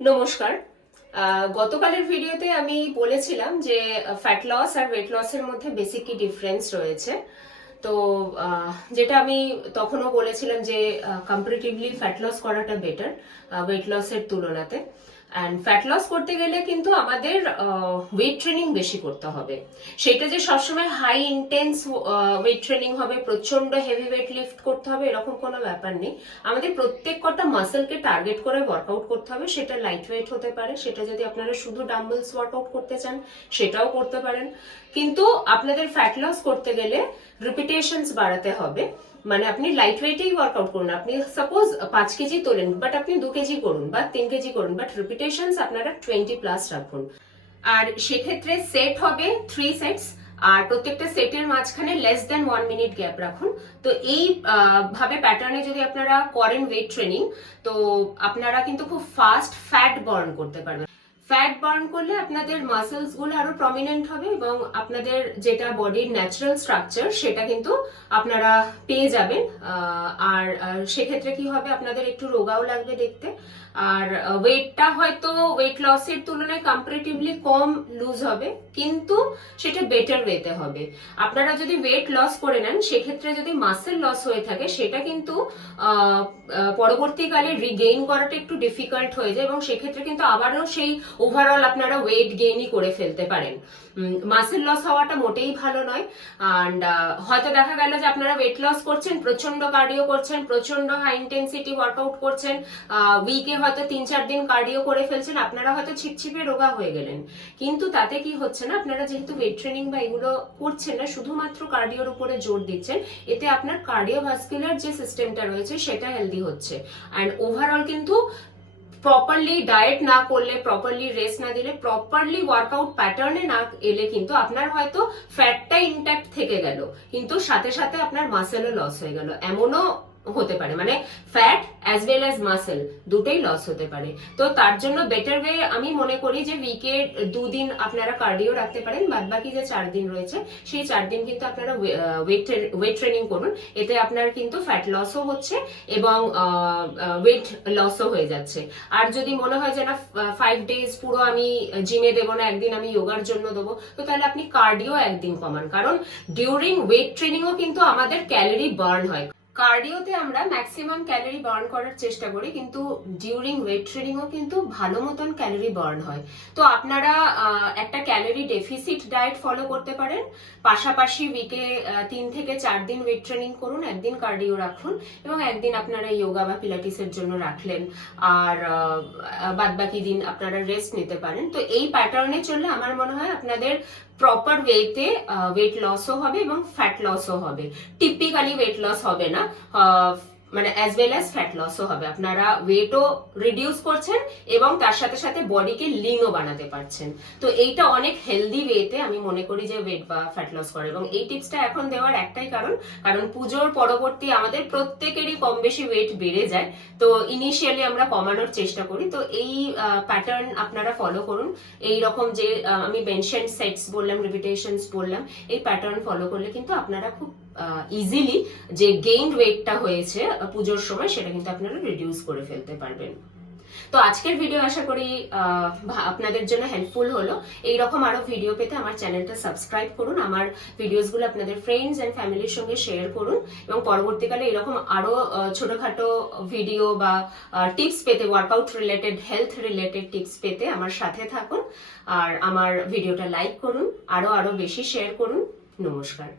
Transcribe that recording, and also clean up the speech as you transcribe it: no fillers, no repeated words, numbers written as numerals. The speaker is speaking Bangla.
নমস্কার। গতকালের ভিডিওতে আমি বলেছিলাম যে ফ্যাট লস আর ওয়েট লসের মধ্যে বেসিক কি ডিফারেন্স রয়েছে। তো যেটা আমি তখনও বলেছিলাম যে কম্পারেটিভলি ফ্যাট লস করাটা বেটার ওয়েট লসের তুলনাতে। অ্যান্ড ফ্যাট লস করতে গেলে কিন্তু আমাদের ওয়েট ট্রেনিং বেশি করতে হবে। সেটা যে সবসময় হাই ইন্টেন্স ওয়েট ট্রেনিং হবে, প্রচন্ড হেভি ওয়েট লিফট করতে হবে, এরকম কোনো ব্যাপার নেই। আমাদের প্রত্যেক কটা মাসেলকে টার্গেট করে ওয়ার্কআউট করতে হবে। সেটা লাইট ওয়েট হতে পারে, সেটা যদি আপনারা শুধু ডাম্বলস ওয়ার্কআউট করতে চান সেটাও করতে পারেন। কিন্তু আপনাদের ফ্যাট লস করতে গেলে রিপিটেশনস বাড়াতে হবে। মানে আপনি লাইট ওয়েটেই ওয়ার্কআউট করুন, আপনি সাপোজ 5 কেজি তোলেন, বাট আপনি 2 কেজি করুন বা 3 কেজি করুন, বাট রিপিটেশনস আপনারা 20+ রাখুন। আর সেক্ষেত্রে সেট হবে 3 সেটস, আর প্রত্যেকটা সেটের মাঝখানে লেস দেন 1 মিনিট গ্যাপ রাখুন। তো এই ভাবে প্যাটার্নে যদি আপনারা করেন ওয়েট ট্রেনিং, তো আপনারা কিন্তু খুব ফাস্ট ফ্যাট বার্ন করতে পারবেন। ফ্যাট বার্ন করলে আপনাদের মাসেলস গুলো আরো প্রমিনেন্ট হবে এবং আপনাদের যেটা বডির ন্যাচারাল স্ট্রাকচার সেটা কিন্তু আপনারা পেয়ে যাবেন। আর সেক্ষেত্রে কি হবে, আপনাদের একটু রোগাও লাগবে দেখতে। আর ওয়েটটা হয়তো ওয়েট লসের তুলনায় কম্পারেটিভলি কম লুজ হবে, কিন্তু সেটা বেটার ওয়েতে হবে। আপনারা যদি ওয়েট লস করে নেন, সেক্ষেত্রে যদি মাসেল লস হয়ে থাকে, সেটা কিন্তু পরবর্তীকালে রিগেইন করাটা একটু ডিফিকাল্ট হয়ে যায় এবং সেক্ষেত্রে কিন্তু আবারও সেই ওভারঅল আপনারা ওয়েট গেইনই করে ফেলতে পারেন। মাসেল লস হওয়াটা মোটেই ভালো নয়। অ্যান্ড হয়তো দেখা গেল যে আপনারা ওয়েট লস করছেন, প্রচন্ড কার্ডিও করছেন, প্রচন্ড হাই ইন্টেন্সিটি ওয়ার্কআউট করছেন, উইকে হয়তো 3-4 দিন কার্ডিও করে ফেলছেন, আপনারা হয়তো ছিপছিপে রোগা হয়ে গেলেন। কিন্তু তাতে কি হচ্ছে না, আপনারা যেহেতু ওয়েট ট্রেনিং বা এগুলো করছেন না, শুধুমাত্র কার্ডিওর উপরে জোর দিচ্ছেন, এতে আপনার কার্ডিওভাস্কুলার যে সিস্টেমটা রয়েছে সেটা হেলদি হচ্ছে। অ্যান্ড ওভারঅল কিন্তু প্রপারলি ডায়েট না করলে, প্রপারলি রেস্ট না দিলে, প্রপারলি ওয়ার্কআউট প্যাটার্নে না এলে কিন্তু আপনার হয়তো ফ্যাটটা ইনট্যাক্ট থেকে গেল, কিন্তু সাথে সাথে আপনার মাসেলও লস হয়ে গেল, এমনও হতে পারে। মানে fat as well as muscle দুটোই লস হতে পারে। তো তার জন্য বেটার ওয়ে আমি মনে করি যে উইকে 2 দিন আপনারা কার্ডিও রাখতে পারেন, বাদ বাকি যে 4 দিন রয়েছে সেই 4 দিন কিন্তু আপনারা ওয়েট ট্রেনিং করুন। এতে আপনার কিন্তু ফ্যাট লসও হচ্ছে এবং ওয়েট লসও হয়ে যাচ্ছে। আর যদি মনে হয় যে না 5 ডেজ পুরো আমি জিমে দেবো না, একদিন আমি যোগার জন্য দেবো, তো তাহলে আপনি কার্ডিও একদিন কমান। কারণ ডিউরিং ওয়েট ট্রেনিংও কিন্তু আমাদের ক্যালোরি বার্ন হয়। কার্ডিওতে আমরা ম্যাক্সিমাম ক্যালোরি বার্ন করার চেষ্টা করি, কিন্তু ডিউরিং ওয়েট ট্রেনিংও কিন্তু ভালো মতন ক্যালোরি বার্ন হয়। তো আপনারা একটা ক্যালোরি ডেফিসিট ডায়েট ফলো করতে পারেন, পাশাপাশি উইকে 3 থেকে 4 দিন ওয়েট ট্রেনিং করুন, একদিন কার্ডিও রাখুন এবং একদিন আপনারা যোগা বা পিলাটিসের জন্য রাখলেন, আর বাদ বাকি দিন আপনারা রেস্ট নিতে পারেন। তো এই প্যাটার্নে চললে আমার মনে হয় আপনাদের প্রপার ওয়েতে ওয়েট লসও হবে এবং ফ্যাট লসও হবে। টিপিক্যালি ওয়েট লস হবে না, মানে অ্যাজ ওয়েল অ্যাজ ফ্যাট লসও হবে। আপনারা ওয়েটও রিডিউস করছেন এবং তার সাথে সাথে বডিকে লিনও বানাতে পারছেন। তো এইটা অনেক হেলদি ওয়েতে আমি মনে করি যে ওয়েট বা ফ্যাট লস করে। এবং এই টিপসটা এখন দেওয়ার একটাই কারণ পুজোর পরবর্তী আমাদের প্রত্যেকেরই কম বেশি ওয়েট বেড়ে যায়। তো ইনিশিয়ালি আমরা কমানোর চেষ্টা করি। তো এই প্যাটার্ন আপনারা ফলো করুন। এই রকম যে আমি মেনশন সেটস বললাম, রিপিটেশনস বললাম, এই প্যাটার্ন ফলো করলে কিন্তু আপনারা খুব ইজিলি যে গেইন ওয়েটটা হয়েছে পুজোর সময় সেটা কিন্তু আপনারা রিডিউস করে ফেলতে পারবেন। তো আজকের ভিডিও আশা করি আপনাদের জন্য হেল্পফুল হলো। এইরকম আরো ভিডিও পেতে আমার চ্যানেলটা সাবস্ক্রাইব করুন, আমার ভিডিওসগুলো আপনাদের ফ্রেন্ডস এন্ড ফ্যামিলির সঙ্গে শেয়ার করুন এবং পরবর্তীকালে এরকম আরো ছোটখাটো ভিডিও বা টিপস পেতে, workout related, health related tips পেতে আমার সাথে থাকুন। আর আমার ভিডিওটা লাইক করুন, আরো বেশি শেয়ার করুন। নমস্কার।